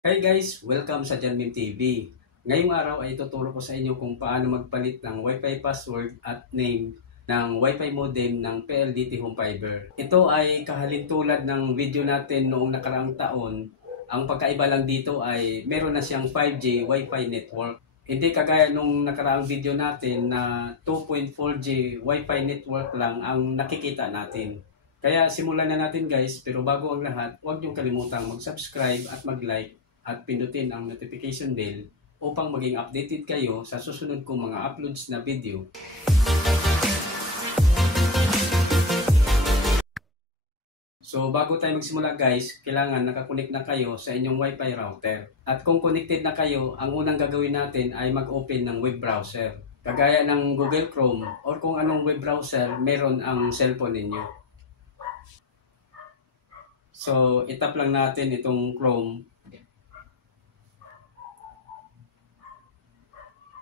Hi guys! Welcome sa Janmim TV. Ngayong araw ay tuturo ko sa inyo kung paano magpalit ng Wi-Fi password at name ng Wi-Fi modem ng PLDT Home Fiber. Ito ay kahalintulad ng video natin noong nakaraang taon. Ang pagkaiba lang dito ay meron na siyang 5G Wi-Fi network. Hindi kagaya nung nakaraang video natin na 2.4G Wi-Fi network lang ang nakikita natin. Kaya simulan na natin guys, pero bago ang lahat, huwag niyong kalimutang mag-subscribe at mag-like at pindutin ang notification bell upang maging updated kayo sa susunod kong mga uploads na video. So bago tayo magsimula guys, kailangan nakakonect na kayo sa inyong Wi-Fi router. At kung connected na kayo, ang unang gagawin natin ay mag-open ng web browser. Kagaya ng Google Chrome or kung anong web browser meron ang cellphone ninyo. So itap lang natin itong Chrome.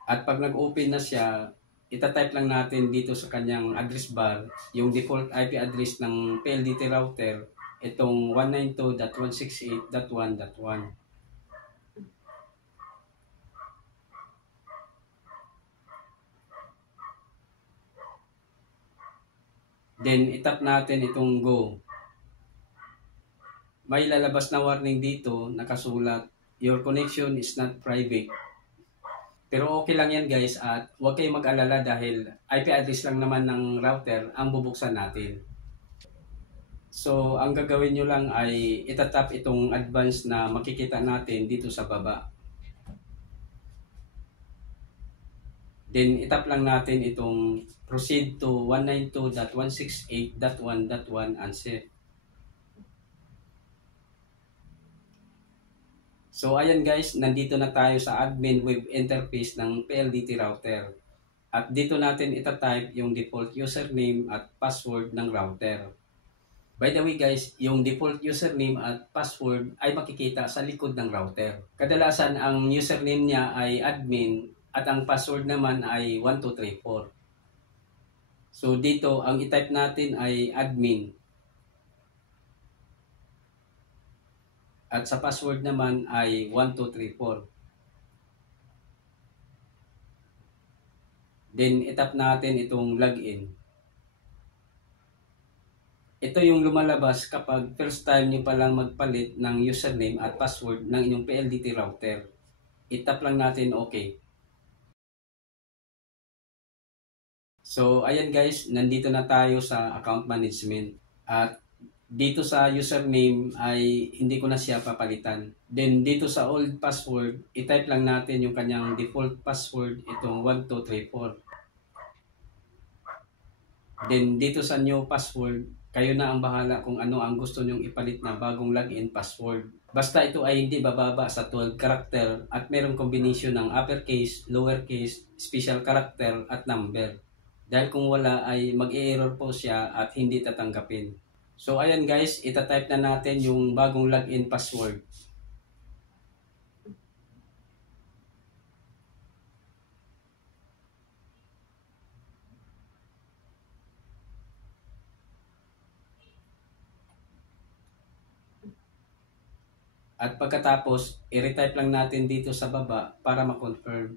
At pag nag-open na siya, itatype lang natin dito sa kanyang address bar yung default IP address ng PLDT router, itong 192.168.1.1. Then itap natin itong go. May lalabas na warning dito, nakasulat, your connection is not private. Pero okay lang yan guys at huwag kayong mag-alala dahil IP address lang naman ng router ang bubuksan natin. So ang gagawin nyo lang ay itatap itong advance na makikita natin dito sa baba. Then itap lang natin itong proceed to 192.168.1.1 and set. So ayan guys, nandito na tayo sa admin web interface ng PLDT router. At dito natin itatype yung default username at password ng router. By the way guys, yung default username at password ay makikita sa likod ng router. Kadalasan ang username niya ay admin at ang password naman ay 1234. So dito ang itype natin ay admin. At sa password naman ay 1234. Then itap natin itong login. Ito yung lumalabas kapag first time nyo palang magpalit ng username at password ng inyong PLDT router. Itap lang natin okay. So ayan guys, nandito na tayo sa account management. At dito sa username ay hindi ko na siya papalitan. Then dito sa old password, itype lang natin yung kanyang default password, itong 1234. Then dito sa new password, kayo na ang bahala kung ano ang gusto nyong ipalit na bagong login password. Basta ito ay hindi bababa sa 12 character at mayroong combination ng uppercase, lowercase, special character at number. Dahil kung wala ay mag-e-error po siya at hindi tatanggapin. So ayan guys, itatype na natin yung bagong login password. At pagkatapos, i-retype lang natin dito sa baba para ma-confirm.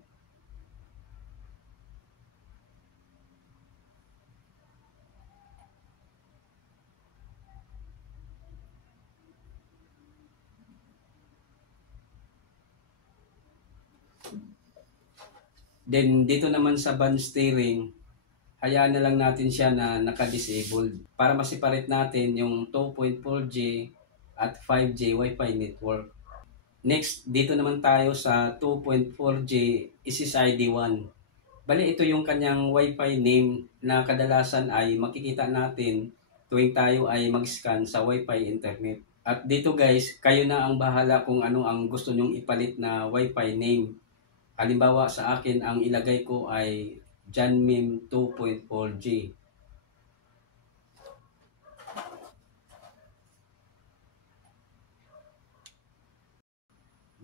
Then dito naman sa band steering, hayaan na lang natin siya na naka-disabled para ma-separate natin yung 2.4G at 5G Wi-Fi network. Next, dito naman tayo sa 2.4G SSID 1. Bali ito yung kanyang Wi-Fi name na kadalasan ay makikita natin tuwing tayo ay mag-scan sa Wi-Fi internet. At dito guys, kayo na ang bahala kung ano ang gusto nyong ipalit na Wi-Fi name. Halimbawa sa akin, ang ilagay ko ay Janmim 2.4G.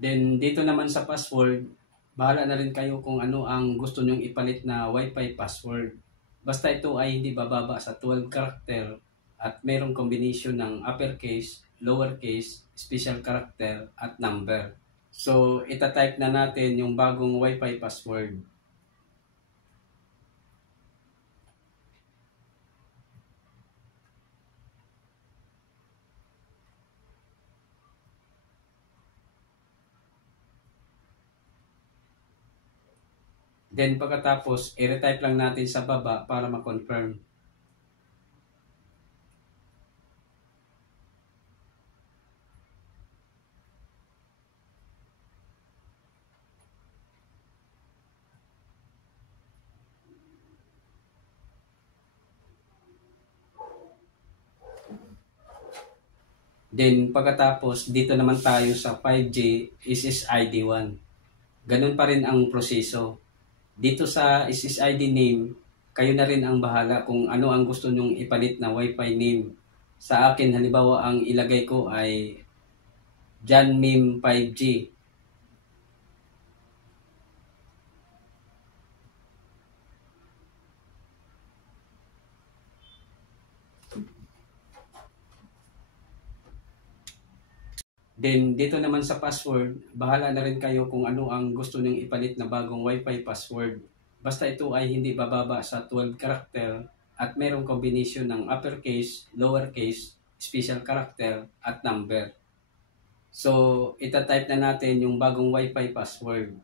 Then dito naman sa password, bahala na rin kayo kung ano ang gusto nyong ipalit na Wi-Fi password. Basta ito ay hindi bababa sa 12 character at mayroong combination ng uppercase, lowercase, special character at number. So, itatype na natin yung bagong Wi-Fi password. Then pagkatapos, i-retype lang natin sa baba para ma-confirm. Then pagkatapos, dito naman tayo sa 5G SSID 1. Ganun pa rin ang proseso. Dito sa SSID name, kayo na rin ang bahala kung ano ang gusto nyong ipalit na Wi-Fi name. Sa akin, halimbawa, ang ilagay ko ay Janmim 5G. Then, dito naman sa password, bahala na rin kayo kung ano ang gusto nyong ipalit na bagong Wi-Fi password. Basta ito ay hindi bababa sa 12 character at mayroong combination ng uppercase, lowercase, special character at number. So, itatype na natin yung bagong Wi-Fi password.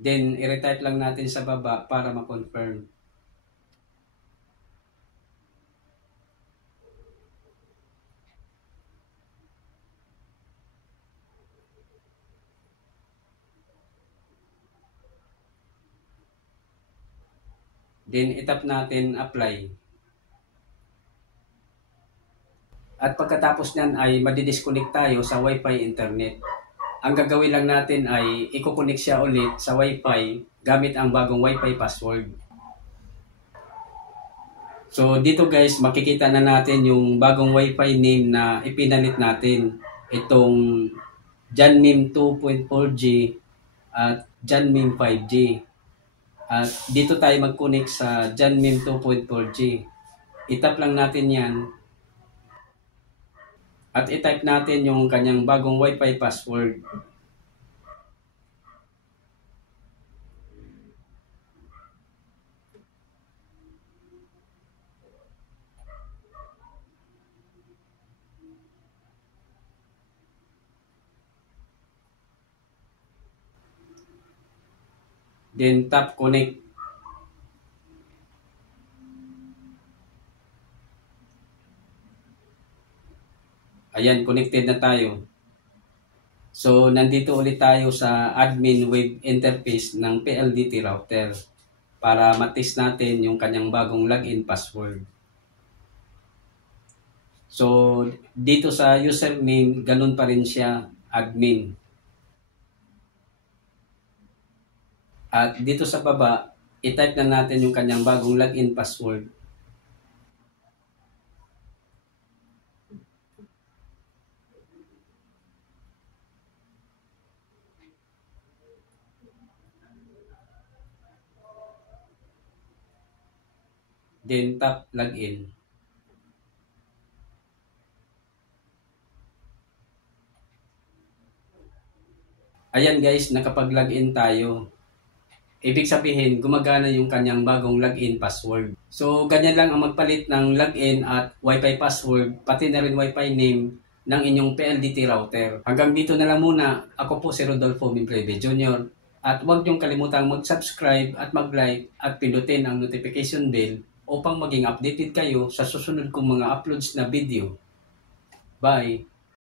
Then, i-retype lang natin sa baba para ma-confirm. Then, itap natin apply. At pagkatapos nyan ay madidisconnect tayo sa Wi-Fi internet. Ang gagawin lang natin ay i-connect siya ulit sa Wi-Fi gamit ang bagong Wi-Fi password. So dito guys, makikita na natin yung bagong Wi-Fi name na ipinalit natin. Itong Janmim 2.4G at Janmim 5G. At dito tayo mag-connect sa Janmim 2.4G. Itap lang natin yan. At i-type natin yung kanyang bagong Wi-Fi password. Then tap connect. Ayan, connected na tayo. So, nandito ulit tayo sa admin web interface ng PLDT router para matest natin yung kanyang bagong login password. So, dito sa username, ganun pa rin siya, admin. At dito sa baba, i-type na natin yung kanyang bagong login password. Then tap login. Ayan guys, nakapag-login tayo. Ibig sabihin, gumagana yung kanyang bagong login password. So, ganyan lang ang magpalit ng login at Wi-Fi password, pati na rin Wi-Fi name ng inyong PLDT router. Hanggang dito na lang muna. Ako po si Rodolfo Mimplebe Jr. At huwag niyong kalimutang mag-subscribe at mag-like at pindutin ang notification bell upang maging updated kayo sa susunod kong mga uploads na video. Bye!